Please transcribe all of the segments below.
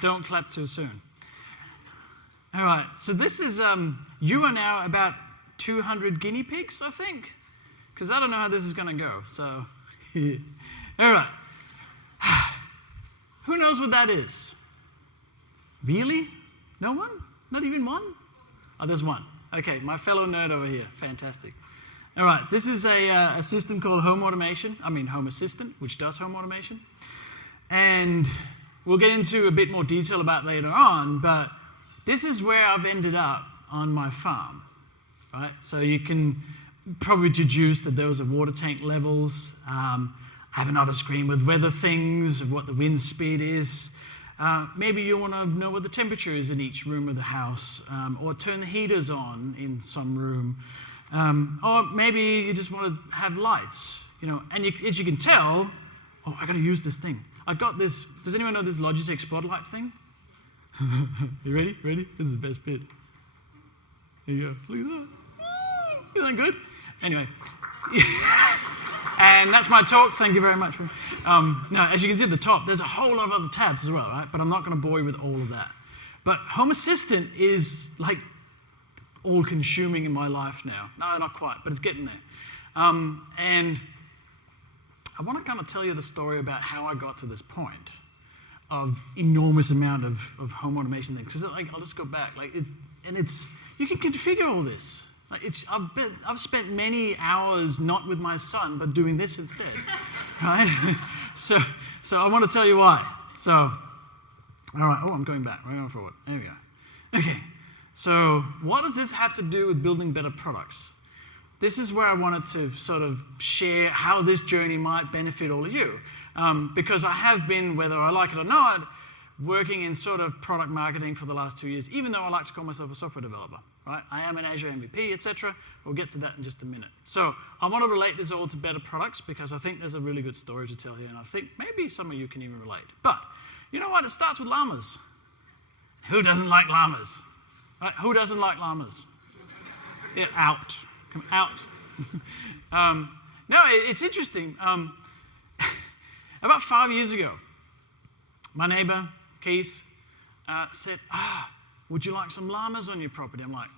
Don't clap too soon. All right, so this is, you are now about 200 guinea pigs, I think, because I don't know how this is going to go, so. All right. Who knows what that is? Really? No one? Not even one? Oh, there's one. Okay, my fellow nerd over here. Fantastic. All right, this is a system called Home Assistant, which does home automation. And we'll get into a bit more detail about later on, but this is where I've ended up on my farm. Right? So you can probably deduce that those are water tank levels. I have another screen with weather things, of what the wind speed is. Maybe you want to know what the temperature is in each room of the house, or turn the heaters on in some room. Or maybe you just want to have lights, and as you can tell, oh, I got to use this thing. I got this, does anyone know this Logitech spotlight thing? You ready? Ready? This is the best bit. Here you go. Look at that. Isn't that good? Anyway. And that's my talk. Thank you very much. Now, as you can see at the top, there's a whole lot of other tabs as well, right? But I'm not going to bore you with all of that. But Home Assistant is like all-consuming in my life now. No, not quite, but it's getting there. And I want to kind of tell you the story about how I got to this point of enormous amount of home automation things. Because I'll just go back. You can configure all this. I've spent many hours not with my son, but doing this instead, right? So I want to tell you why. So, all right. Oh, I'm going back. We're going forward. There we go. Okay. So what does this have to do with building better products? This is where I wanted to sort of share how this journey might benefit all of you. Because I have been, whether I like it or not, working in sort of product marketing for the last 2 years, even though I like to call myself a software developer, right? I am an Azure MVP, etc. We'll get to that in just a minute. So I want to relate this all to better products because I think there's a really good story to tell here, and I think maybe some of you can even relate. But you know what? It starts with llamas. Who doesn't like llamas? Right? Who doesn't like llamas? Yeah, out. Come out. No, it's interesting. About 5 years ago, my neighbor, Keith, said, would you like some llamas on your property? I'm like,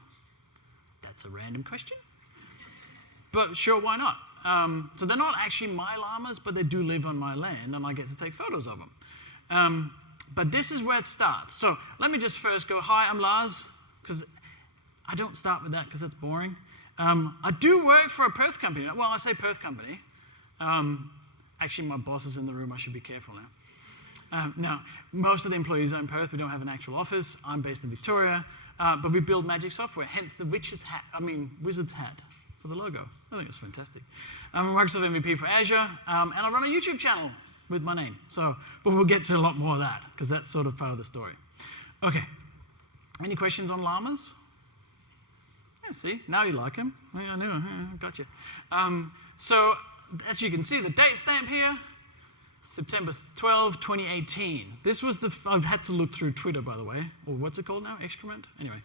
that's a random question. But sure, why not? So they're not actually my llamas, but they do live on my land, and I get to take photos of them. But this is where it starts. So let me just first go, hi, I'm Lars, because I don't start with that because that's boring. I do work for a Perth company. Well, I say Perth company. Actually, my boss is in the room. I should be careful now. No, most of the employees are in Perth. We don't have an actual office. I'm based in Victoria. But we build magic software, hence the wizard's hat for the logo. I think it's fantastic. I'm a Microsoft MVP for Azure, and I run a YouTube channel with my name. But we'll get to a lot more of that, because that's sort of part of the story. Okay. Any questions on llamas? Yeah, see, now you like them. I know, gotcha. So, as you can see, the date stamp here, September 12, 2018. This was I've had to look through Twitter, by the way, or what's it called now, excrement? Anyway,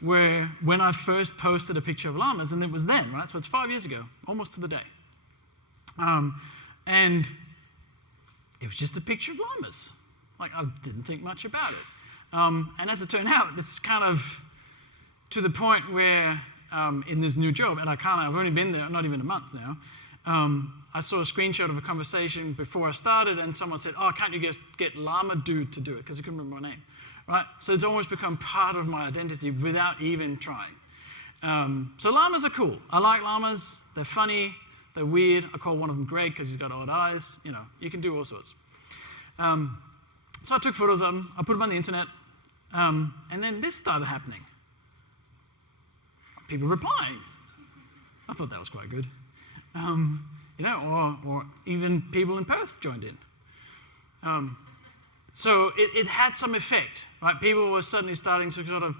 when I first posted a picture of llamas, and it was then, right? So it's 5 years ago, almost to the day. And it was just a picture of llamas. Like, I didn't think much about it. And as it turned out, it's kind of to the point where in this new job at Arkahna, I've only been there not even a month now, I saw a screenshot of a conversation before I started, and someone said, oh, can't you just get Llama Dude to do it? Because I couldn't remember my name. Right? So it's almost become part of my identity without even trying. So llamas are cool. I like llamas. They're funny. They're weird. I call one of them Greg because he's got odd eyes. You can do all sorts. So I took photos of them. I put them on the internet. And then this started happening. People replying. I thought that was quite good. Or even people in Perth joined in. So it had some effect, right? People were suddenly starting to sort of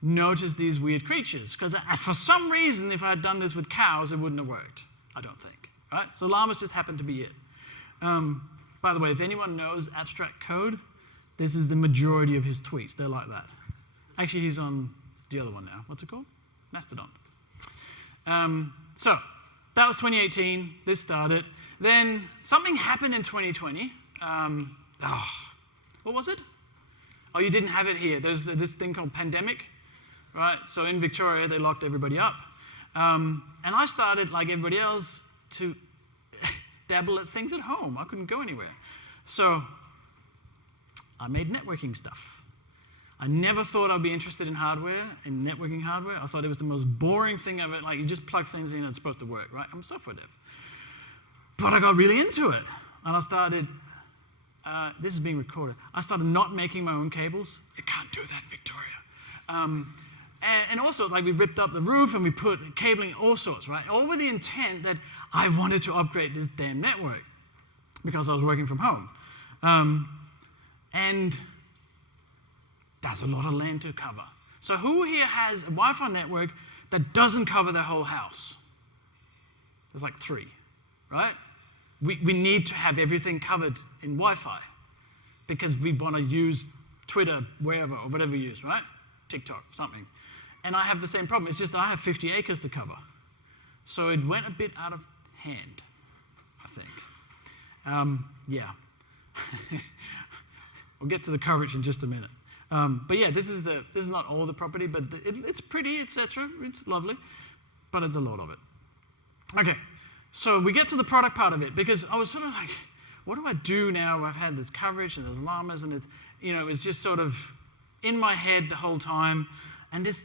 notice these weird creatures. Because for some reason, if I had done this with cows, it wouldn't have worked, I don't think. Right? So llamas just happened to be it. By the way, if anyone knows abstract code, this is the majority of his tweets. They're like that. Actually, he's on the other one now. What's it called? Mastodon. So that was 2018. This started. Then something happened in 2020. What was it? Oh, you didn't have it here. There's this thing called pandemic, right? So in Victoria, they locked everybody up. And I started, like everybody else, to dabble at things at home. I couldn't go anywhere. So I made networking stuff. I never thought I'd be interested in hardware, in networking hardware. I thought it was the most boring thing ever. Like, you just plug things in and it's supposed to work, right? I'm a software dev. But I got really into it. And I started, this is being recorded, I started not making my own cables. You can't do that in Victoria. And also, like, we ripped up the roof and we put cabling, all sorts, right? All with the intent that I wanted to upgrade this damn network because I was working from home. And that's a lot of land to cover. So who here has a Wi-Fi network that doesn't cover their whole house? There's like 3, right? We need to have everything covered in Wi-Fi because we want to use Twitter, wherever, or whatever we use, right? TikTok, something. And I have the same problem. It's just I have 50 acres to cover. So it went a bit out of hand, I think. Yeah. We'll get to the coverage in just a minute. But yeah, this is not all the property, but it's pretty, etc. It's lovely, but it's a lot of it. Okay, so we get to the product part of it because I was sort of like, what do I do now? I've had this coverage and there's llamas and it's just sort of in my head the whole time. And this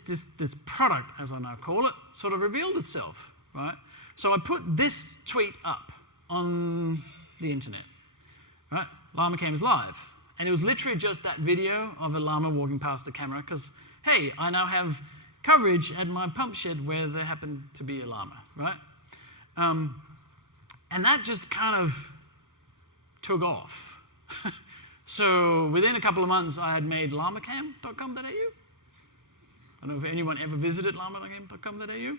product, as I now call it, sort of revealed itself, right? So I put this tweet up on the internet, right? Llama-cams live. And it was literally just that video of a llama walking past the camera because, hey, I now have coverage at my pump shed where there happened to be a llama, right? And that just kind of took off. So within a couple of months, I had made llama-cam.com.au. I don't know if anyone ever visited llama-cam.com.au.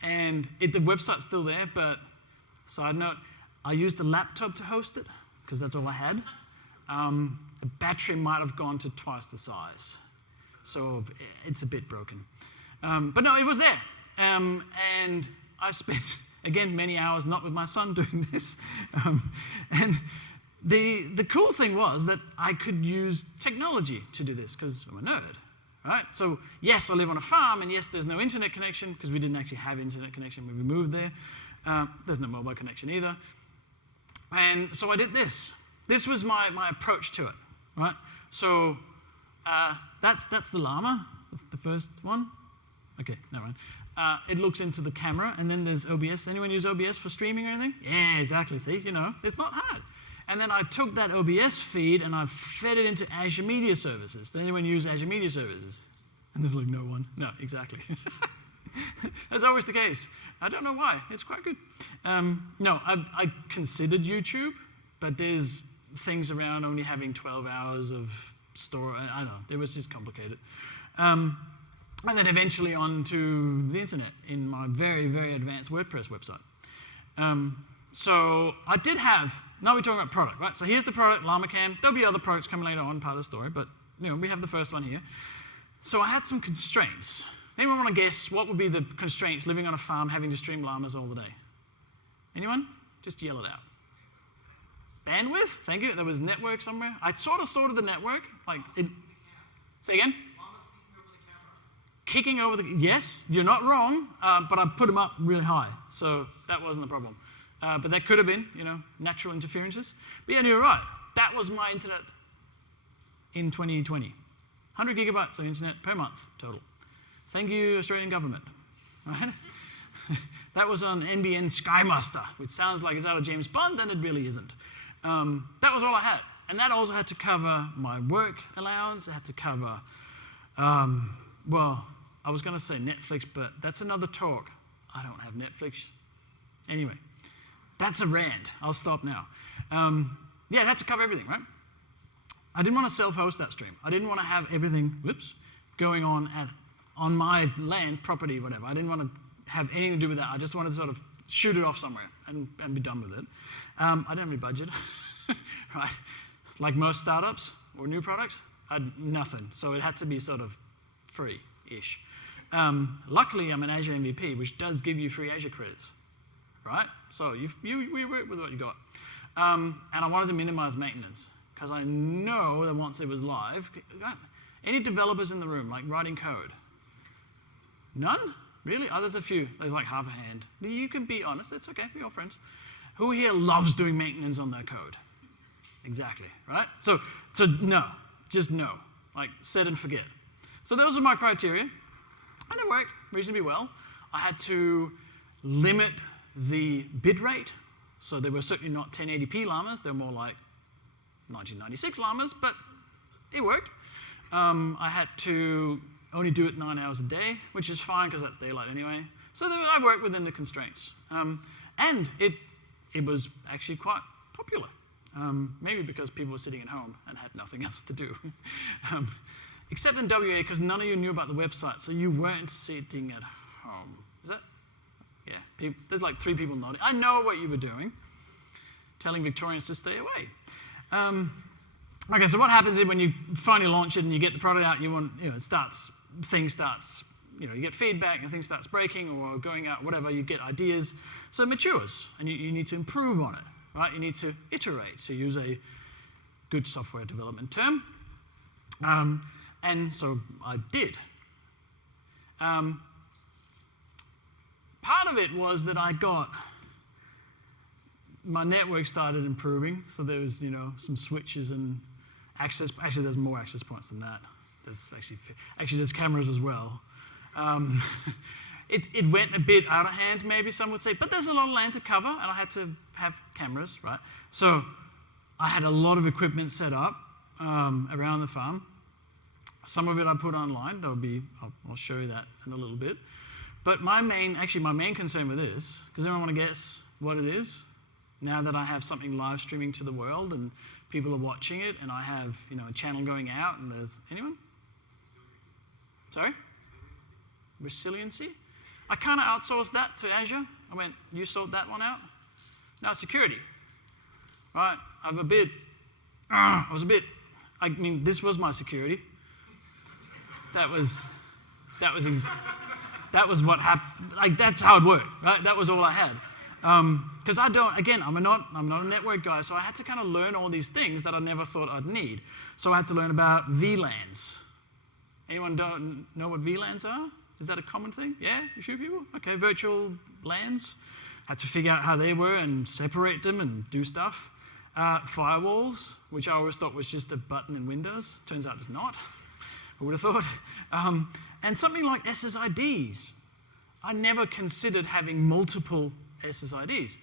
And the website's still there, but side note, I used a laptop to host it because that's all I had. The battery might have gone to twice the size. So it's a bit broken. But no, it was there. And I spent, again, many hours not with my son doing this. And the cool thing was that I could use technology to do this because I'm a nerd. Right? So yes, I live on a farm, and yes, there's no internet connection because we didn't actually have internet connection when we moved there. There's no mobile connection either. And so I did this. This was my approach to it, right? So that's the llama, the first one. Okay, no mind. It looks into the camera, and then there's OBS. Anyone use OBS for streaming or anything? Yeah, exactly. See, it's not hard. And then I took that OBS feed and I fed it into Azure Media Services. Does anyone use Azure Media Services? And there's like no one. No, exactly. That's always the case. I don't know why. It's quite good. No, I considered YouTube, but there's things around only having 12 hours of store. I don't know. It was just complicated. And then eventually onto the internet in my very, very advanced WordPress website. So I did have, now we're talking about product, right? So here's the product, llama-cam. There'll be other products coming later on, part of the story, but we have the first one here. So I had some constraints. Anyone want to guess what would be the constraints living on a farm having to stream llamas all the day? Anyone? Just yell it out. Bandwidth? Thank you. There was network somewhere. I sort of sorted the network. Say again? Llamas kicking over the camera. Yes, you're not wrong, but I put them up really high, so that wasn't a problem. But that could have been, natural interferences. But yeah, you're right. That was my internet in 2020. 100 gigabytes of internet per month total. Thank you, Australian government. Right? That was on NBN Skymaster, which sounds like it's out of James Bond, and it really isn't. That was all I had. And that also had to cover my work allowance. It had to cover, well, I was going to say Netflix, but that's another talk. I don't have Netflix. Anyway, that's a rant. I'll stop now. Yeah, it had to cover everything, right? I didn't want to self-host that stream. I didn't want to have everything, going on my land, property, whatever. I didn't want to have anything to do with that. I just wanted to sort of shoot it off somewhere and be done with it. I didn't have any budget, right? Like most startups or new products, I had nothing. So it had to be sort of free-ish. Luckily, I'm an Azure MVP, which does give you free Azure credits, right? So we work with what you got. And I wanted to minimize maintenance, because I know that once it was live, any developers in the room, like writing code? None? Really? Oh, there's a few. There's like half a hand. You can be honest. It's okay. We're all friends. Who here loves doing maintenance on their code? Exactly, right? So no. Just no. Like, set and forget. So those are my criteria. And it worked reasonably well. I had to limit the bit rate. So they were certainly not 1080p llamas. They were more like 1996 llamas, but it worked. I had to only do it 9 hours a day, which is fine because that's daylight anyway. So I worked within the constraints. And it was actually quite popular. Maybe because people were sitting at home and had nothing else to do. Except in WA, because none of you knew about the website, so you weren't sitting at home. Is that? Yeah, there's like 3 people nodding. I know what you were doing, telling Victorians to stay away. Okay, so what happens is when you finally launch it and you get the product out, things starts, you get feedback and things starts breaking or going out, whatever, you get ideas. So it matures, and you need to improve on it, right? You need to iterate, to use a good software development term. And so I did. Part of it was that my network started improving, so there was, some switches and access. Actually, there's more access points than that. There's cameras as well. It went a bit out of hand, maybe some would say, but there's a lot of land to cover, and I had to have cameras, right? So I had a lot of equipment set up around the farm. Some of it I put online. I'll show you that in a little bit. But my main concern with this, does anyone want to guess what it is? Now that I have something live streaming to the world and people are watching it, and I have a channel going out, and there's anyone? Sorry? Resiliency? I kind of outsourced that to Azure. I went, you sort that one out? Now security. Right? This was my security. That was what happened. Like, that's how it worked, right? That was all I had. Because I'm not a network guy, so I had to kind of learn all these things that I never thought I'd need. So I had to learn about VLANs. Anyone don't know what VLANs are? Is that a common thing? Yeah, a few people? Okay, virtual LANs. Had to figure out how they were and separate them and do stuff. Firewalls, which I always thought was just a button in Windows. Turns out it's not. I would have thought. And something like SSIDs. I never considered having multiple SSIDs.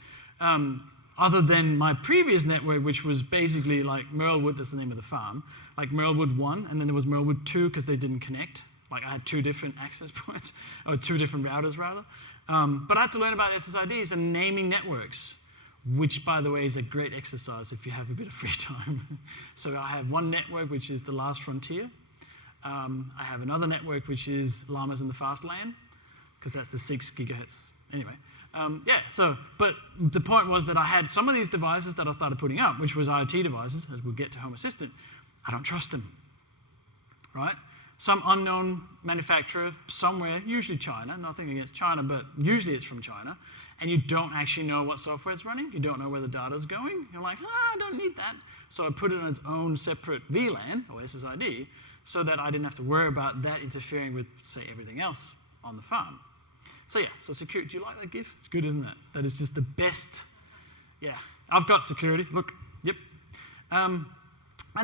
Other than my previous network, which was basically like Merlewood, that's the name of the farm, like Merlewood 1, and then there was Merlewood 2 because they didn't connect. Like I had 2 different access points, or 2 different routers rather. But I had to learn about SSIDs and naming networks, which by the way is a great exercise if you have a bit of free time. So I have one network which is the last frontier. I have another network which is Llamas in the fast lane, because that's the 6 gigahertz. Anyway, but the point was that I had some of these devices that I started putting up, which was IoT devices, as we'll get to Home Assistant. I don't trust them, right? Some unknown manufacturer somewhere, usually China, nothing against China, but usually it's from China, and you don't actually know what software it's running. You don't know where the data's going. You're like, I don't need that. So I put it on its own separate VLAN, or SSID, so that I didn't have to worry about that interfering with, say, everything else on the farm. So yeah, so security, do you like that GIF? It's good, isn't it? That is just the best. Yeah, I've got security, look, yep. And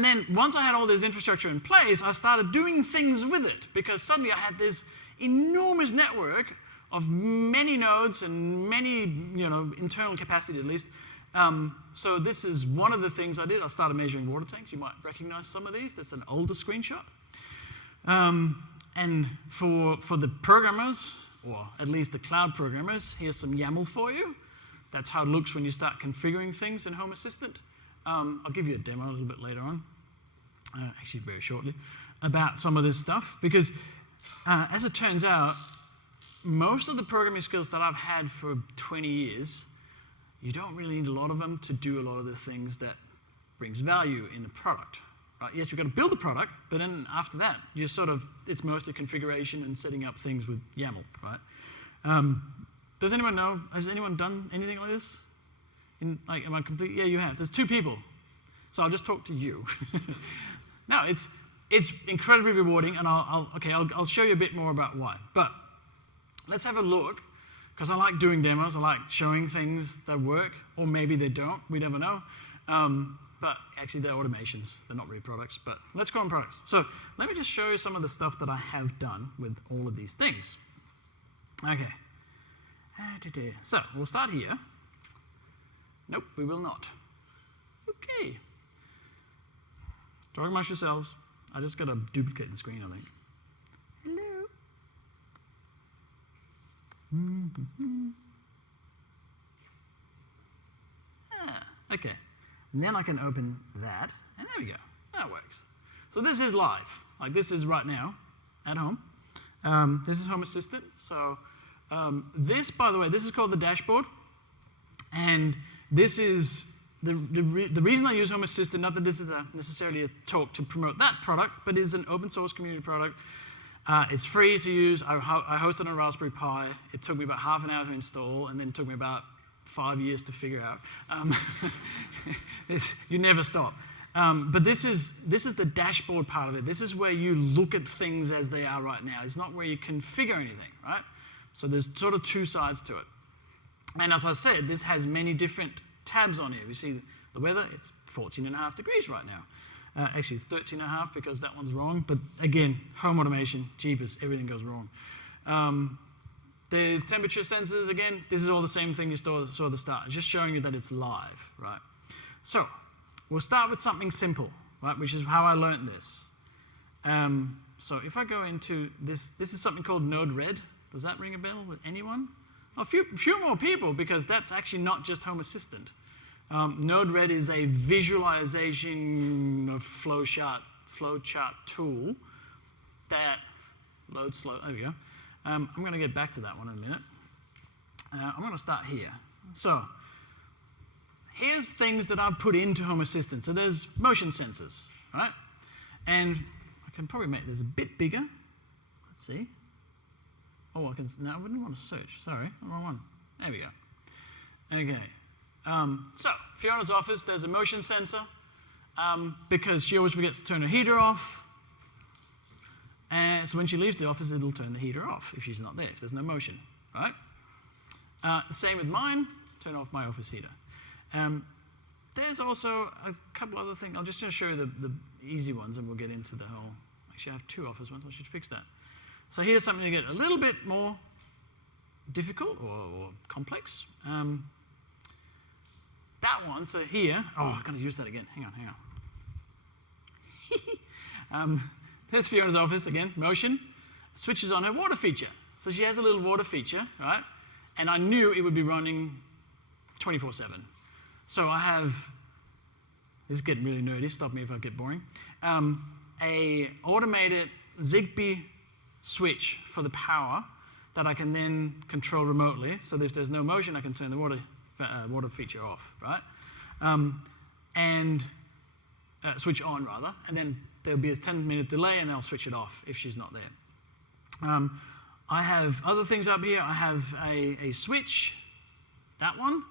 then once I had all this infrastructure in place, I started doing things with it, because suddenly I had this enormous network of many nodes and many, internal capacity at least. So this is one of the things I did. I started measuring water tanks. You might recognize some of these. That's an older screenshot. And for the programmers, or at least the cloud programmers, here's some YAML for you. That's how it looks when you start configuring things in Home Assistant. I'll give you a demo a little bit later on, actually very shortly, about some of this stuff. Because as it turns out, most of the programming skills that I've had for 20 years, you don't really need a lot of them to do a lot of the things that brings value in the product, Right? Yes, we've got to build the product, but then after that, you sort of, it's mostly configuration and setting up things with YAML, right? Does anyone know, has anyone done anything like this? Am I complete? Yeah, you have. There's 2 people. So I'll just talk to you. No, it's incredibly rewarding, and I'll show you a bit more about why. But let's have a look, because I like doing demos. I like showing things that work, or maybe they don't. We never know. But actually, they're automations. They're not really products, but let's call them products. So let me just show you some of the stuff that I have done with all of these things. Okay. So we'll start here. Nope, we will not. Okay. Talk amongst yourselves. I just got to duplicate the screen, I think. Hello. Okay. And then I can open that, and there we go. That works. So this is live. Like this is right now at home. This is Home Assistant. So this, by the way, this is called the dashboard. And this is the reason I use Home Assistant, not that this is necessarily a talk to promote that product, but is an open source community product. It's free to use. I host it on a Raspberry Pi. It took me about half an hour to install, and then it took me about 5 years to figure out. You never stop. But this is the dashboard part of it. This is where you look at things as they are right now. It's not where you configure anything, right? So there's sort of 2 sides to it. And as I said, this has many different tabs on here. You see the weather, it's 14.5 degrees right now. Actually, it's 13.5 because that one's wrong. But again, home automation, jeepers, everything goes wrong. There's temperature sensors again. This is all the same thing you saw at the start. It's just showing you that it's live, right? So we'll start with something simple, right? Which is how I learned this. So if I go into this is something called Node-RED. Does that ring a bell with anyone? A few more people, because that's actually not just Home Assistant. Node-RED is a visualization of flowchart tool that loads slow. There we go. I'm going to get back to that one in a minute. I'm going to start here. So here's things that I've put into Home Assistant. So there's motion sensors, right? And I can probably make this a bit bigger. Let's see. Oh, I wouldn't want to search. Sorry, the wrong one. There we go. Okay. So Fiona's office, there's a motion sensor because she always forgets to turn her heater off. And so when she leaves the office, it'll turn the heater off if she's not there, if there's no motion, right? The same with mine, turn off my office heater. There's also a couple other things. I'm just going to show you the easy ones, and we'll get into the whole. Actually, I have 2 office ones. I should fix that. So here's something to get a little bit more difficult or complex. That one, so here, I've got to use that again. Hang on. There's Fiona's office again, motion. Switches on her water feature. So she has a little water feature, right? And I knew it would be running 24/7. So I have, this is getting really nerdy, stop me if I get boring, a automated Zigbee switch for the power that I can then control remotely. So that if there's no motion, I can turn the water feature off, right? Switch on rather, and then there'll be a 10-minute delay, and I'll switch it off if she's not there. I have other things up here. I have a switch, that one,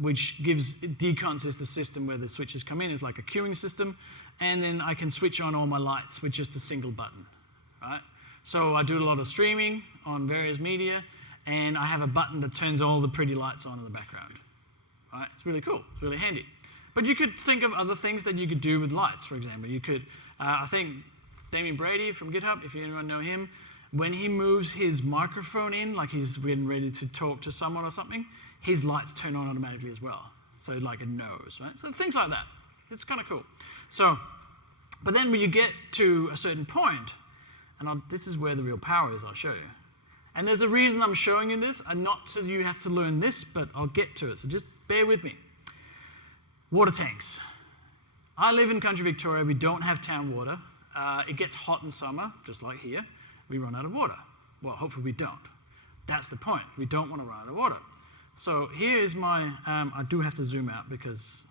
which decons is the system where the switches come in. It's like a queuing system, and then I can switch on all my lights with just a single button, right? So I do a lot of streaming on various media, and I have a button that turns all the pretty lights on in the background. Right? It's really cool. It's really handy. But you could think of other things that you could do with lights, for example. You could, I think Damien Brady from GitHub, if anyone know him, when he moves his microphone in, like he's getting ready to talk to someone or something, his lights turn on automatically as well. So like it knows, right? So things like that. It's kind of cool. So, but then when you get to a certain point, and this is where the real power is, I'll show you. And there's a reason I'm showing you this, and not so you have to learn this, but I'll get to it, so just bear with me. Water tanks. I live in country Victoria. We don't have town water. It gets hot in summer, just like here. We run out of water. Well, hopefully we don't. That's the point. We don't want to run out of water. So here is my, I do have to zoom out because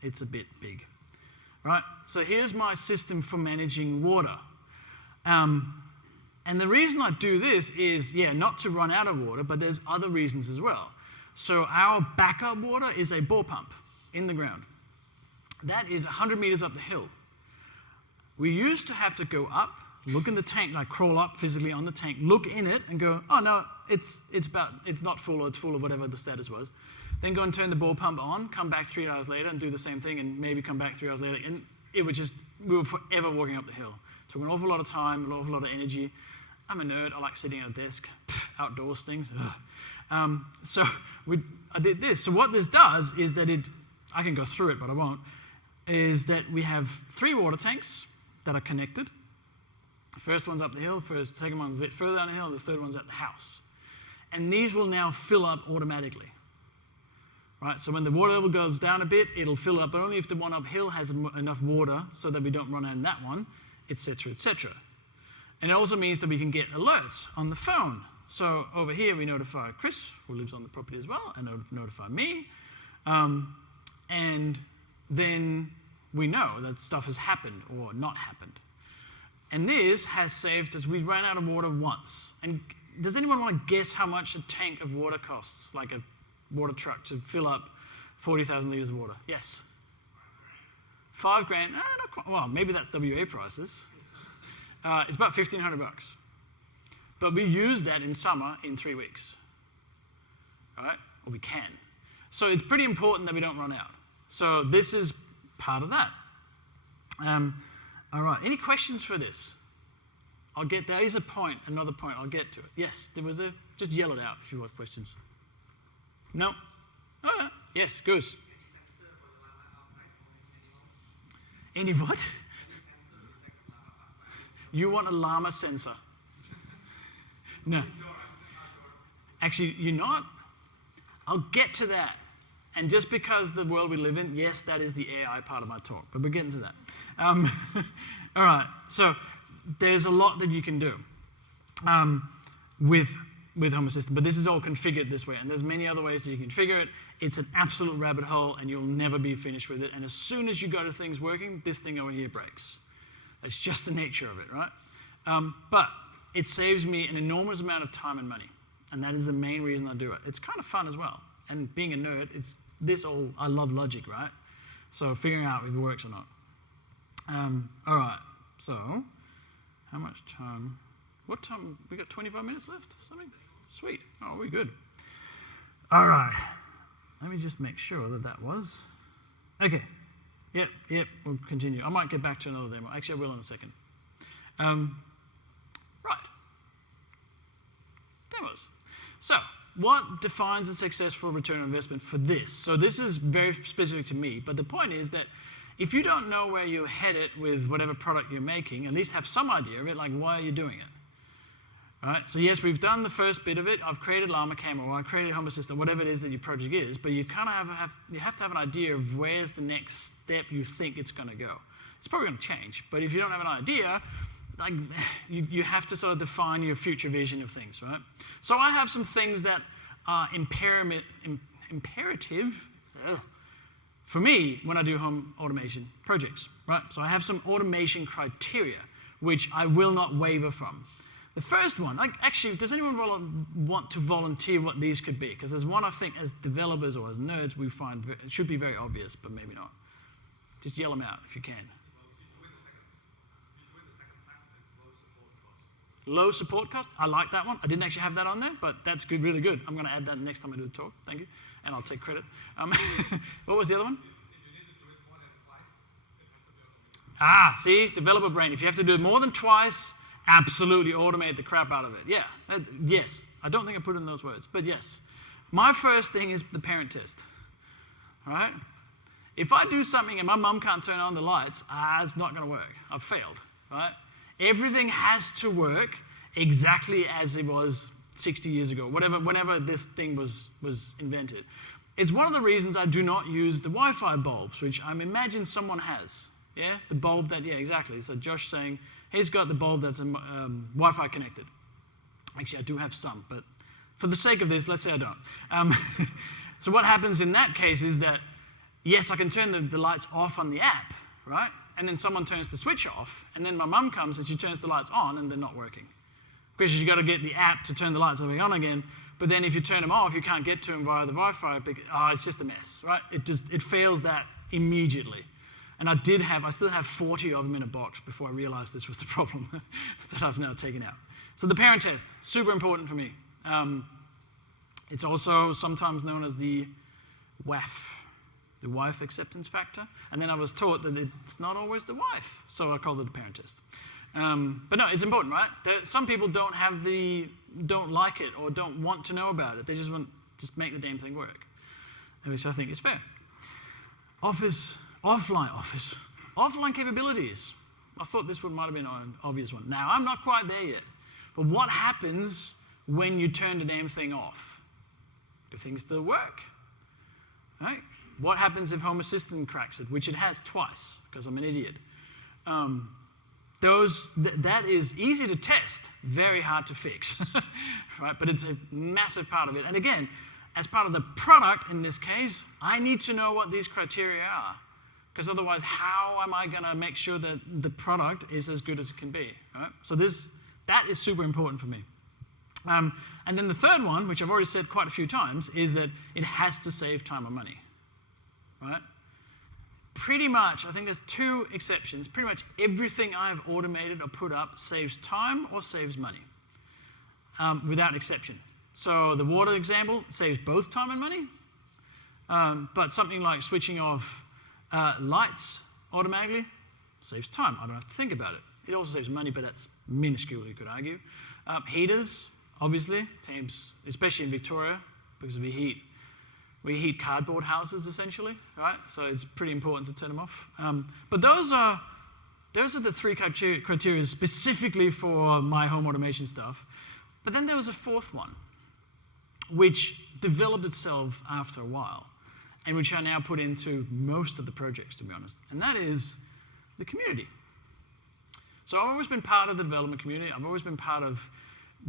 it's a bit big. right? So here's my system for managing water. And the reason I do this is, yeah, not to run out of water, but there's other reasons as well. So our backup water is a bore pump in the ground. That is 100 meters up the hill. We used to have to go up, look in the tank, like crawl up physically on the tank, look in it and go, oh no, it's not full, or it's full, or whatever the status was. Then go and turn the bore pump on, come back 3 hours later and do the same thing, and maybe come back 3 hours later. And it was just, we were forever walking up the hill. Took an awful lot of time, an awful lot of energy. I'm a nerd, I like sitting at a desk, outdoors things. So I did this. So what this does is that I can go through it, but I won't, is that we have 3 water tanks that are connected. The first one's up the hill, the second one's a bit further down the hill, and the third one's at the house. And these will now fill up automatically. Right, so when the water level goes down a bit, it'll fill up, but only if the one uphill has enough water so that we don't run out in that one, etc., etc. And it also means that we can get alerts on the phone. So over here, we notify Chris, who lives on the property as well, and notify me. And then we know that stuff has happened or not happened. And this has saved us. We ran out of water once. And does anyone want to guess how much a tank of water costs, like a water truck, to fill up 40,000 liters of water? Yes? $5 grand? Not quite. Well, maybe that's WA prices. It's about $1,500 bucks. But we use that in summer in 3 weeks. All right? Or we can. So it's pretty important that we don't run out. So this is part of that. All right, any questions for this? There is a point, another point, I'll get to it. Yes, just yell it out if you want questions. No? Oh, yes, Goose. Any what? You want a llama sensor? No. Actually, you're not. I'll get to that. And just because the world we live in, yes, that is the AI part of my talk, but we're getting to that. All right, so there's a lot that you can do with Home Assistant, but this is all configured this way, and there's many other ways that you can configure it. It's an absolute rabbit hole, and you'll never be finished with it. And as soon as you go to things working, this thing over here breaks. That's just the nature of it, right? But it saves me an enormous amount of time and money, and that is the main reason I do it. It's kind of fun as well, and being a nerd, I love logic, right? So figuring out if it works or not. All right, so how much time? What time? We got 25 minutes left or something? Sweet. Oh, we're good. All right. Let me just make sure that was. Okay. Yep, we'll continue. I might get back to another demo. Actually, I will in a second. Right. Demos. So, what defines a successful return on investment for this? So this is very specific to me, but the point is that if you don't know where you're headed with whatever product you're making, at least have some idea of it, like why are you doing it? All right, so yes, we've done the first bit of it. I've created llama-cam, or I've created Home Assistant, whatever it is that your project is, but you kind of have to have an idea of where's the next step you think it's going to go. It's probably going to change, but if you don't have an idea, like you have to sort of define your future vision of things, right? So I have some things that are imperative for me when I do home automation projects, right? So I have some automation criteria which I will not waver from. The first one, actually, does anyone want to volunteer what these could be? Because there's one I think as developers or as nerds we find it should be very obvious, but maybe not. Just yell them out if you can. Low support cost. I like that one. I didn't actually have that on there, but that's good, really good. I'm going to add that next time I do the talk. Thank you. And I'll take credit. What was the other one? See? Developer brain. If you have to do it more than twice, absolutely automate the crap out of it. Yeah. Yes. I don't think I put it in those words, but yes. My first thing is the parent test. All right? If I do something and my mum can't turn on the lights, it's not going to work. I've failed. Right? Everything has to work exactly as it was 60 years ago, whenever this thing was invented. It's one of the reasons I do not use the Wi-Fi bulbs, which I imagine someone has. Yeah, the bulb that, yeah, exactly. So Josh saying he's got the bulb that's Wi-Fi connected. Actually, I do have some, but for the sake of this, let's say I don't. So what happens in that case is that, yes, I can turn the lights off on the app, right? And then someone turns the switch off, and then my mum comes and she turns the lights on and they're not working. Because you've got to get the app to turn the lights on again, but then if you turn them off, you can't get to them via the Wi-Fi. It's just a mess, right? It fails that immediately. And I still have 40 of them in a box before I realized this was the problem that I've now taken out. So the parent test, super important for me. It's also sometimes known as the WAF, the wife acceptance factor. And then I was taught that it's not always the wife, so I called it the parent test. But no, it's important, right? Some people don't like it or don't want to know about it. They just want to make the damn thing work, which I think is fair. Offline capabilities. I thought this one might have been an obvious one. Now, I'm not quite there yet. But what happens when you turn the damn thing off? Do things still work? Right? What happens if Home Assistant cracks it, which it has twice, because I'm an idiot? That is easy to test, very hard to fix, right? But it's a massive part of it. And again, as part of the product in this case, I need to know what these criteria are, because otherwise, how am I going to make sure that the product is as good as it can be? Right? So that is super important for me. And then the third one, which I've already said quite a few times, is that it has to save time and money, right? Pretty much, I think there's two exceptions. Pretty much everything I have automated or put up saves time or saves money, without exception. So the water example saves both time and money, but something like switching off lights automatically saves time. I don't have to think about it. It also saves money, but that's minuscule, you could argue. Heaters, obviously, saves, especially in Victoria, because of the heat. We heat cardboard houses, essentially, right? So it's pretty important to turn them off. But those are the three criteria specifically for my home automation stuff. But then there was a fourth one, which developed itself after a while, and which I now put into most of the projects, to be honest, and that is the community. So I've always been part of the development community. I've always been part of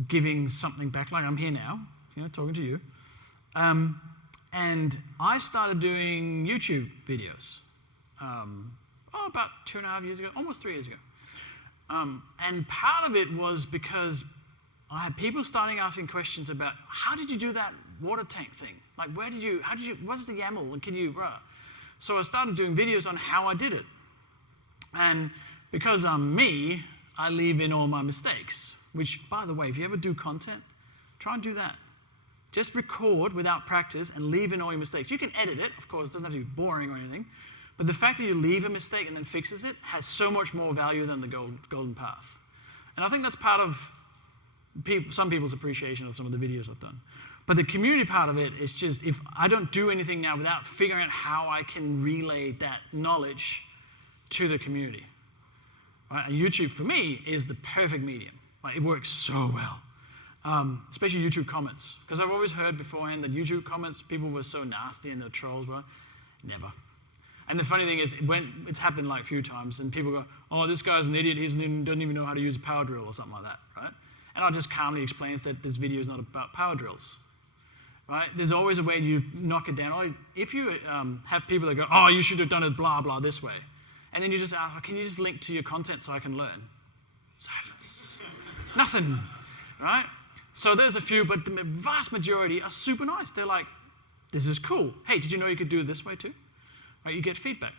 giving something back, like I'm here now, talking to you. And I started doing YouTube videos about 2.5 years ago, almost 3 years ago. And part of it was because I had people starting asking questions about, how did you do that water tank thing? Like, what's the YAML? And can you, So I started doing videos on how I did it. And because I'm me, I leave in all my mistakes, which, by the way, if you ever do content, try and do that. Just record without practice and leave in all your mistakes. You can edit it, of course, it doesn't have to be boring or anything, but the fact that you leave a mistake and then fixes it has so much more value than the golden path. And I think that's part of some people's appreciation of some of the videos I've done. But the community part of it is just, if I don't do anything now without figuring out how I can relay that knowledge to the community. Right? And YouTube, for me, is the perfect medium. Like, it works so well. Especially YouTube comments. Because I've always heard beforehand that YouTube comments, people were so nasty and they're trolls, right? Never. And the funny thing is, it's happened like a few times, and people go, oh, this guy's an idiot, he doesn't even know how to use a power drill or something like that, right? And I'll just calmly explain that this video is not about power drills, right? There's always a way you knock it down. Or if you have people that go, oh, you should have done it blah, blah, this way. And then you just ask, can you just link to your content so I can learn? Silence. Nothing, right? So there's a few, but the vast majority are super nice. They're like, this is cool. Hey, did you know you could do it this way too? Right, you get feedback.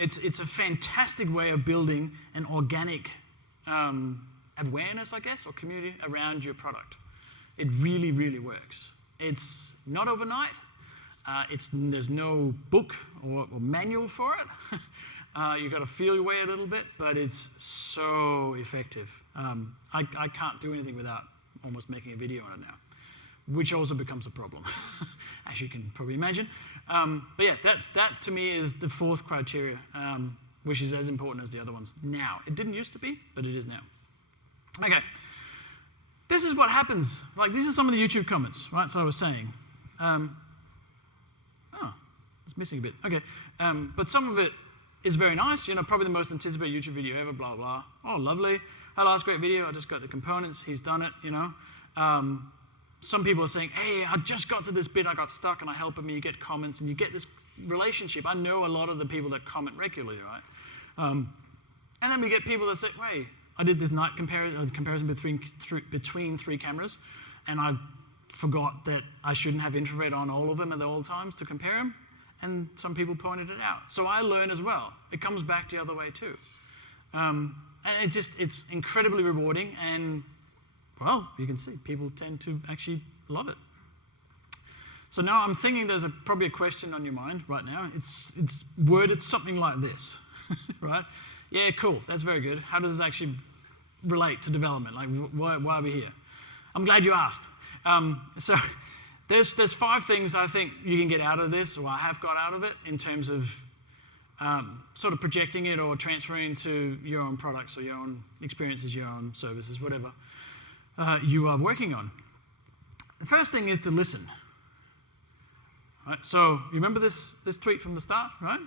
It's a fantastic way of building an organic awareness, I guess, or community around your product. It really, really works. It's not overnight. There's no book or manual for it. You've got to feel your way a little bit, but it's so effective. I can't do anything without almost making a video on it now, which also becomes a problem, as you can probably imagine. But yeah, that to me is the fourth criteria, which is as important as the other ones now. It didn't used to be, but it is now. Okay, this is what happens. Like, these are some of the YouTube comments, right? So I was saying, it's missing a bit. Okay, but some of it is very nice. Probably the most anticipated YouTube video ever. Blah blah. Oh, lovely. Hi Lars, great video. I just got the components. He's done it. some people are saying, hey, I just got to this bit, I got stuck, and I help them, and you get comments, and you get this relationship. I know a lot of the people that comment regularly, right? And then we get people that say, wait, I did this night comparison between 3 cameras, and I forgot that I shouldn't have infrared on all of them at all times to compare them, and some people pointed it out. So I learn as well. It comes back the other way too. And it's incredibly rewarding, and well, you can see people tend to actually love it. So now I'm thinking there's probably a question on your mind right now. It's worded something like this, right? Yeah, cool, that's very good. How does this actually relate to development? Like, why are we here? I'm glad you asked. So there's 5 things I think you can get out of this, or I have got out of it, in terms of sort of projecting it or transferring to your own products or your own experiences, your own services, whatever you are working on. The first thing is to listen. Right, so you remember this tweet from the start, right?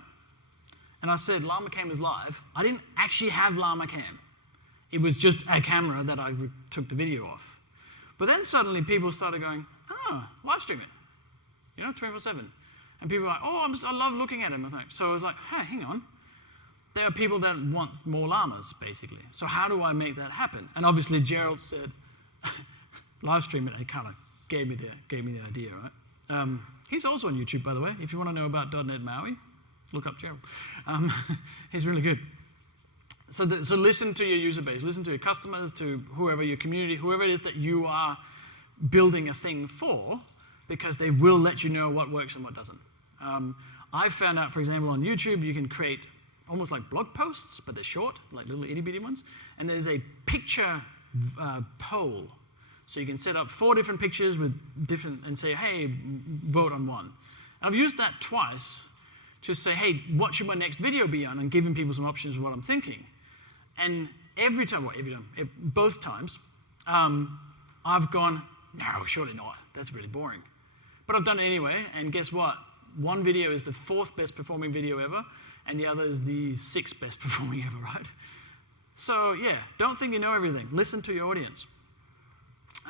And I said llama-cam is live. I didn't actually have llama-cam. It was just a camera that I took the video off. But then suddenly people started going, oh, live streaming, 24/7. And people were like, oh, I love looking at him. So I was like, hey, hang on. There are people that want more llamas, basically. So how do I make that happen? And obviously Gerald said, live stream it, and it kind of gave me the idea, right? He's also on YouTube, by the way. If you want to know about .NET Maui, look up Gerald. He's really good. So listen to your user base, listen to your customers, to whoever, your community, whoever it is that you are building a thing for, because they will let you know what works and what doesn't. I found out, for example, on YouTube, you can create almost like blog posts, but they're short, like little itty-bitty ones. And there's a picture poll. So you can set up 4 different pictures with different, and say, hey, vote on one. I've used that twice to say, hey, what should my next video be on? And giving people some options of what I'm thinking. And both times, I've gone, no, surely not. That's really boring. But I've done it anyway, and guess what? One video is the 4th best performing video ever, and the other is the 6th best performing ever, right? So yeah, don't think you know everything. Listen to your audience.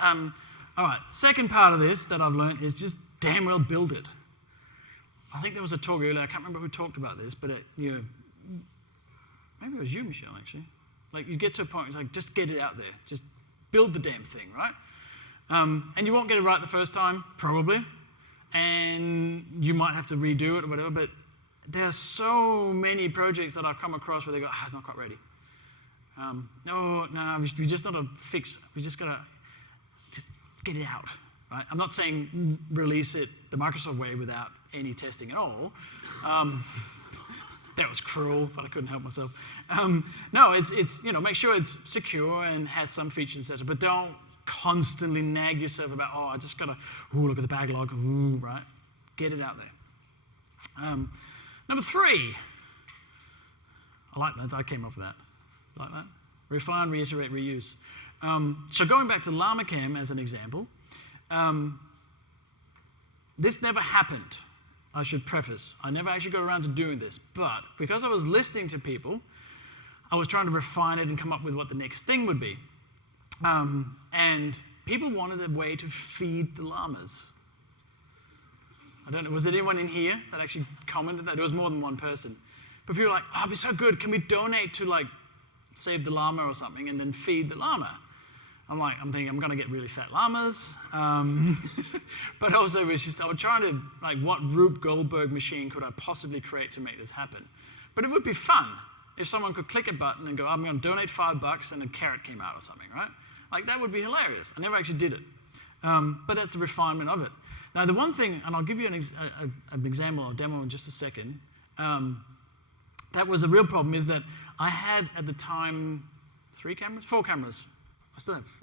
All right, second part of this that I've learned is just damn well build it. I think there was a talk earlier, I can't remember who talked about this, but maybe it was you, Michelle, actually. Like, you get to a point, it's like, just get it out there. Just build the damn thing, right? And you won't get it right the first time, probably. And you might have to redo it or whatever, but there are so many projects that I've come across where they go, it's not quite ready. No, we just got to fix, we just got to just get it out, right? I'm not saying release it the Microsoft way without any testing at all. That was cruel, but I couldn't help myself. No, it's make sure it's secure and has some features, etc. But don't constantly nag yourself about, I just got to, look at the backlog, right? Get it out there. Number 3. I like that. I came up with that. Like that. Refine, reiterate, reuse. So going back to llama-cam as an example, this never happened. I should preface. I never actually got around to doing this, but because I was listening to people, I was trying to refine it and come up with what the next thing would be. And people wanted a way to feed the llamas. I don't know, was there anyone in here that actually commented that? There was more than one person. But people were like, it'd be so good, can we donate to like Save the Llama or something and then feed the llama? I'm thinking I'm going to get really fat llamas. But also I was trying to, like, what Rube Goldberg machine could I possibly create to make this happen? But it would be fun if someone could click a button and go, I'm going to donate $5 and a carrot came out or something, right? Like, that would be hilarious. I never actually did it. But that's the refinement of it. Now, the one thing, and I'll give you an example or demo in just a second, that was a real problem, is that I had at the time 4 cameras.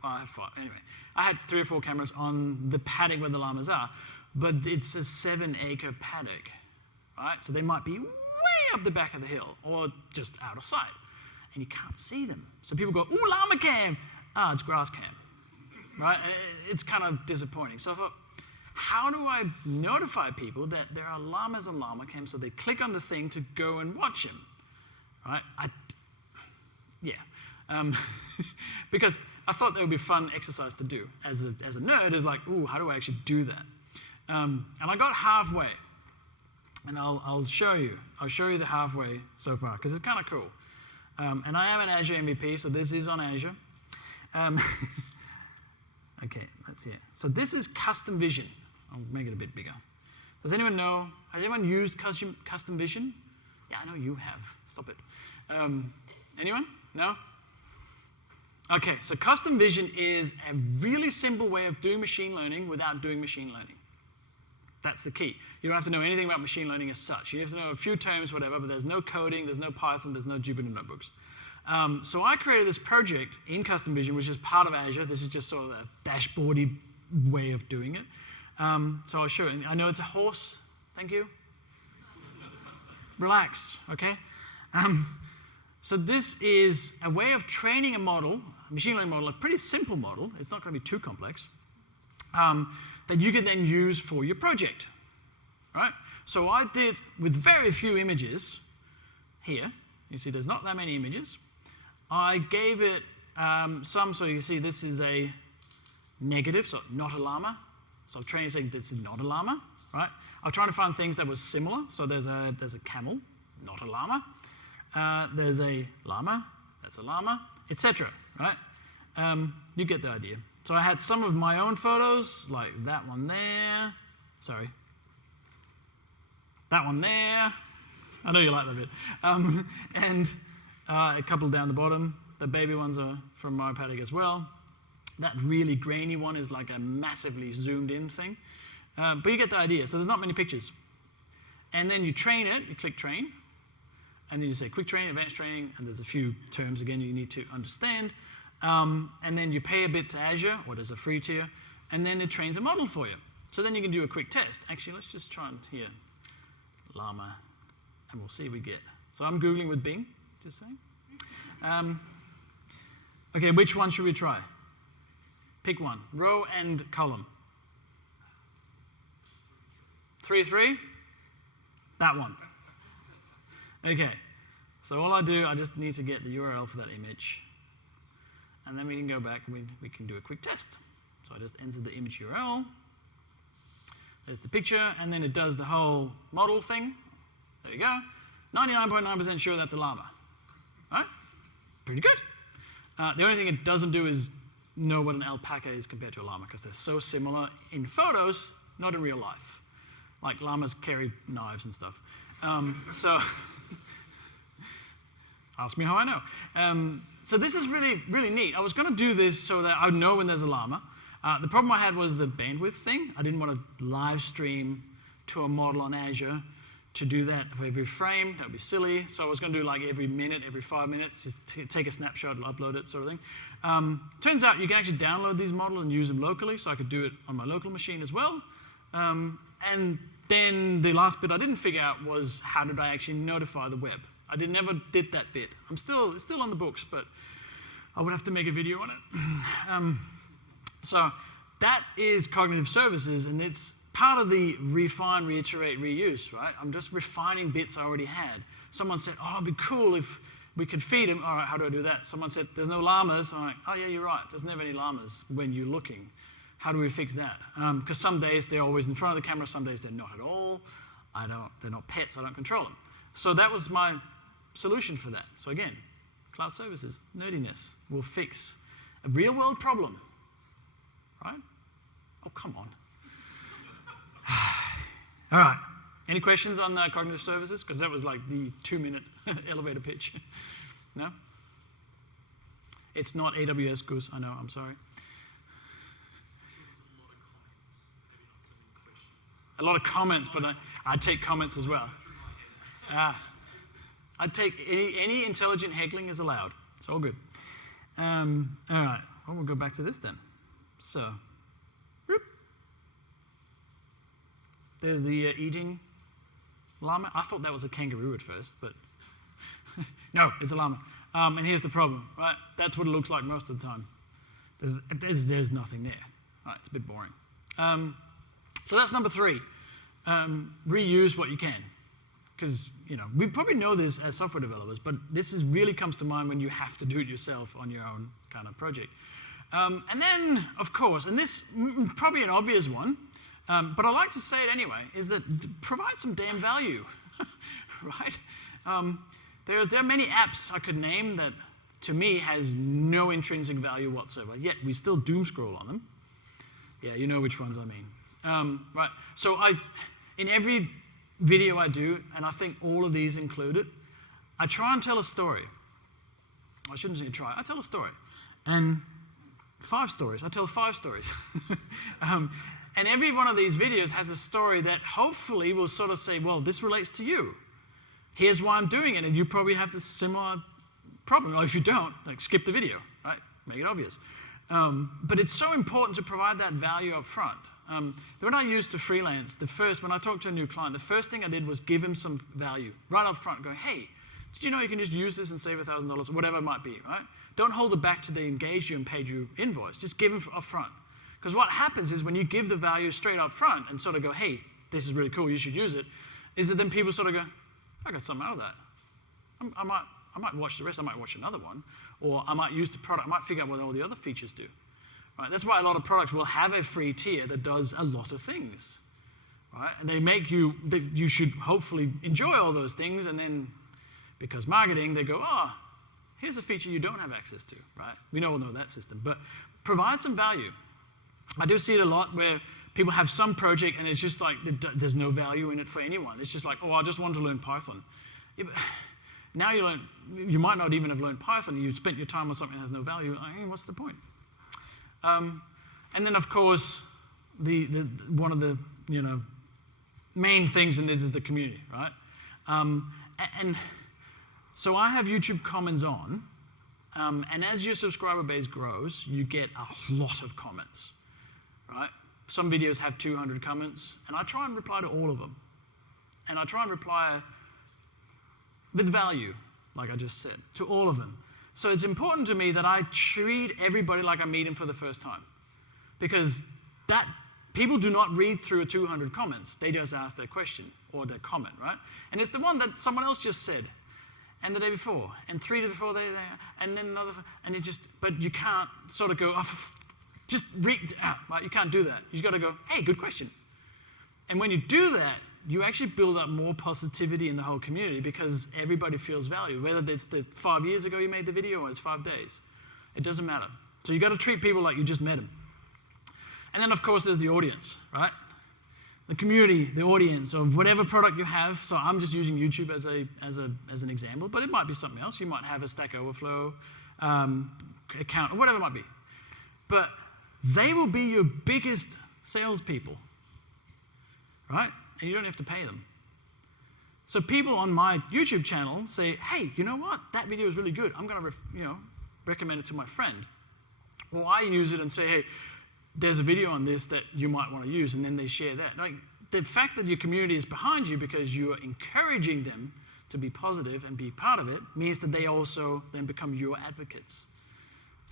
I have 5. Anyway, I had 3 or 4 cameras on the paddock where the llamas are, but it's a 7-acre paddock, right? So they might be way up the back of the hill or just out of sight, and you can't see them. So people go, ooh, llama cam! It's grass cam, right? And it's kind of disappointing. So I thought, how do I notify people that there are llamas on llama cam so they click on the thing to go and watch them, right? Because I thought that would be a fun exercise to do. As a nerd, it's like, ooh, how do I actually do that? And I got halfway. And I'll show you. I'll show you the halfway so far, because it's kind of cool. And I am an Azure MVP, so this is on Azure. Okay, let's see. So this is custom vision. I'll make it a bit bigger. Does anyone know? Has anyone used custom vision? Yeah, I know you have. Stop it. Anyone? No? Okay, so custom vision is a really simple way of doing machine learning without doing machine learning. That's the key. You don't have to know anything about machine learning as such. You have to know a few terms, whatever, but there's no coding, there's no Python, there's no Jupyter notebooks. So I created this project in Custom Vision, which is part of Azure. This is just sort of a dashboardy way of doing it. So I'll show you. I know it's a horse. Thank you. Relax, okay? So this is a way of training a model, a machine learning model, a pretty simple model. It's not going to be too complex. That you can then use for your project, right? So I did, with very few images here, you see there's not that many images, I gave it some, so you see this is a negative, so not a llama. So I'm training saying this is not a llama, right? I'm trying to find things that was similar, so there's a camel, not a llama. There's a llama, that's a llama, etc., right? You get the idea. So I had some of my own photos, like that one there. Sorry. That one there. I know you like that bit. And a couple down the bottom. The baby ones are from my paddock as well. That really grainy one is like a massively zoomed in thing. But you get the idea. So there's not many pictures. And then you train it. You click train. And then you say quick training, advanced training. And there's a few terms, again, you need to understand. And then you pay a bit to Azure, or there's a free tier, and then it trains a model for you. So then you can do a quick test. Actually, let's just try and here, llama, and we'll see what we get. So I'm Googling with Bing, just saying. Okay, which one should we try? Pick one, row and column. 3, that one. Okay, so all I do, I just need to get the URL for that image. And then we can go back and we can do a quick test. So I just enter the image URL. There's the picture, and then it does the whole model thing. There you go. 99.9% sure that's a llama. All right? Pretty good. The only thing it doesn't do is know what an alpaca is compared to a llama, because they're so similar in photos, not in real life. Like llamas carry knives and stuff. So ask me how I know. So this is really, really neat. I was going to do this so that I would know when there's a llama. The problem I had was the bandwidth thing. I didn't want to live stream to a model on Azure to do that for every frame. That would be silly. So I was going to do like every minute, every 5 minutes, just take a snapshot and upload it, sort of thing. Turns out you can actually download these models and use them locally, so I could do it on my local machine as well. And then the last bit I didn't figure out was how did I actually notify the web. I never did that bit. It's still on the books, but I would have to make a video on it. So that is cognitive services, and it's part of the refine, reiterate, reuse, right? I'm just refining bits I already had. Someone said, oh, it'd be cool if we could feed them. All right, how do I do that? Someone said, there's no llamas. I'm like, oh, yeah, you're right. There's never any llamas when you're looking. How do we fix that? Because some days they're always in front of the camera, some days they're not at all. They're not pets, I don't control them. So that was my solution for that. So again, cloud services, nerdiness, will fix a real world problem, right? Oh, come on. All right, any questions on cognitive services? Because that was like the 2-minute elevator pitch. No? It's not AWS, Goose, I know, I'm sorry. A lot of comments, but I take comments as well. I'd take any intelligent heckling is allowed. It's all good. All right, well, we'll go back to this then. So, whoop. There's the eating llama. I thought that was a kangaroo at first, but no, it's a llama. And here's the problem, right? That's what it looks like most of the time. There's nothing there. Right, it's a bit boring. So that's number 3. Reuse what you can. Because, we probably know this as software developers, but this really comes to mind when you have to do it yourself on your own kind of project. And then, of course, and this probably an obvious one, but I like to say it anyway, is that provide some damn value, right? There are many apps I could name that, to me, has no intrinsic value whatsoever, yet we still doom scroll on them. Yeah, you know which ones I mean. Right, so in every video I do, and I think all of these included, I try and tell a story. I shouldn't say try, I tell a story. And 5 stories, I tell 5 stories. And every one of these videos has a story that hopefully will sort of say, well, this relates to you. Here's why I'm doing it, and you probably have this similar problem. Or if you don't, like skip the video, right? Make it obvious. But it's so important to provide that value up front. When I used to freelance, when I talked to a new client, the first thing I did was give him some value right up front, going, hey, did you know you can just use this and save $1,000 or whatever it might be, right? Don't hold it back to they engaged you and paid you invoice. Just give them up front. Because what happens is when you give the value straight up front and sort of go, hey, this is really cool, you should use it, is that then people sort of go, I got something out of that. I might watch the rest, I might watch another one, or I might use the product, I might figure out what all the other features do. Right? That's why a lot of products will have a free tier that does a lot of things. Right? And they make you should hopefully enjoy all those things, and then because marketing, they go, oh, here's a feature you don't have access to, right? We all know that system, but provide some value. I do see it a lot where people have some project and it's just like there's no value in it for anyone. It's just like, oh, I just want to learn Python. Yeah, now you might not even have learned Python. You spent your time on something that has no value. I mean, what's the point? And then, of course, one of the main things in this is the community, right? And so I have YouTube comments on, and as your subscriber base grows, you get a lot of comments, right? Some videos have 200 comments, and I try and reply to all of them. And I try and reply with value, like I just said, to all of them. So it's important to me that I treat everybody like I meet them for the first time. Because people do not read through 200 comments. They just ask their question or their comment, right? And it's the one that someone else just said, and the day before, and 3 days before, and then another, and it just, but you can't sort of go, oh, just read out, right? You can't do that. You've got to go, hey, good question. And when you do that, you actually build up more positivity in the whole community because everybody feels value, whether it's the 5 years ago you made the video or it's 5 days. It doesn't matter. So you've got to treat people like you just met them. And then, of course, there's the audience, right? The community, the audience of whatever product you have. So I'm just using YouTube as an example, but it might be something else. You might have a Stack Overflow account, or whatever it might be. But they will be your biggest salespeople, right? And you don't have to pay them. So people on my YouTube channel say, hey, you know what? That video is really good. I'm going to recommend it to my friend. Or I use it and say, hey, there's a video on this that you might want to use, and then they share that. Like, the fact that your community is behind you because you are encouraging them to be positive and be part of it means that they also then become your advocates.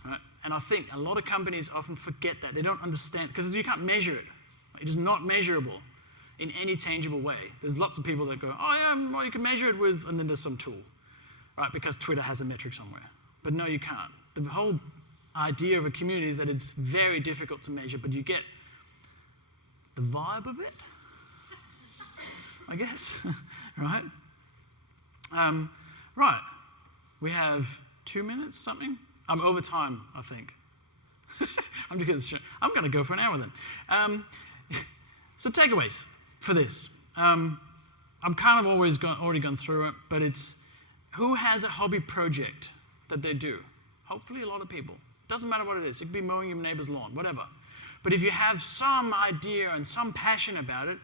Right? And I think a lot of companies often forget that. They don't understand, because you can't measure it. It is not measurable in any tangible way. There's lots of people that go, oh yeah, well, you can measure it with, and then there's some tool, right? Because Twitter has a metric somewhere. But no, you can't. The whole idea of a community is that it's very difficult to measure, but you get the vibe of it, I guess, right? Right, we have 2 minutes, something? I'm over time, I think. I'm going to go for an hour then. So takeaways for this. I've kind of already gone through it, but it's who has a hobby project that they do? Hopefully a lot of people. Doesn't matter what it is. It could be mowing your neighbor's lawn, whatever. But if you have some idea and some passion about it,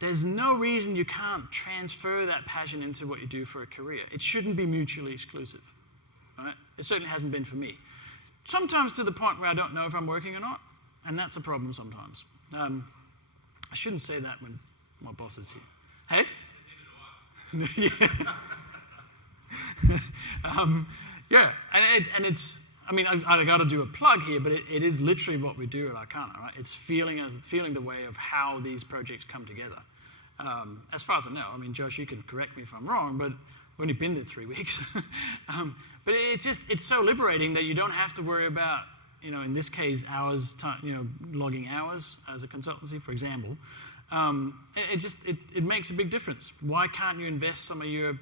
there's no reason you can't transfer that passion into what you do for a career. It shouldn't be mutually exclusive. Right? It certainly hasn't been for me. Sometimes to the point where I don't know if I'm working or not, and that's a problem sometimes. I shouldn't say that when my boss is here. Hey? Yeah, and it's, I mean, I got to do a plug here, but it is literally what we do at Arkahna, right? It's feeling the way of how these projects come together. As far as I know, I mean, Josh, you can correct me if I'm wrong, but I've only been there 3 weeks. But it's so liberating that you don't have to worry about in this case, hours, logging hours as a consultancy, for example, it makes a big difference. Why can't you invest some of your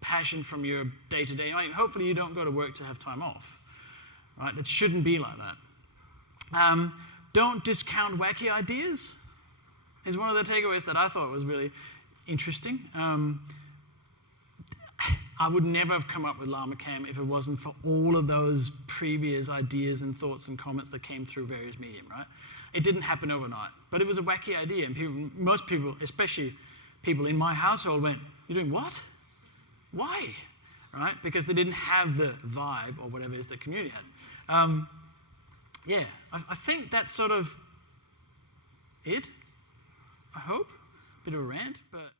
passion from your day-to-day? Hopefully you don't go to work to have time off, right? It shouldn't be like that. Don't discount wacky ideas is one of the takeaways that I thought was really interesting. I would never have come up with llama-cam if it wasn't for all of those previous ideas and thoughts and comments that came through various medium, right? It didn't happen overnight, but it was a wacky idea, and most people, especially people in my household, went, "You're doing what? Why?" Right? Because they didn't have the vibe or whatever it is that community had. Yeah, I think that's sort of it, I hope. Bit of a rant, but...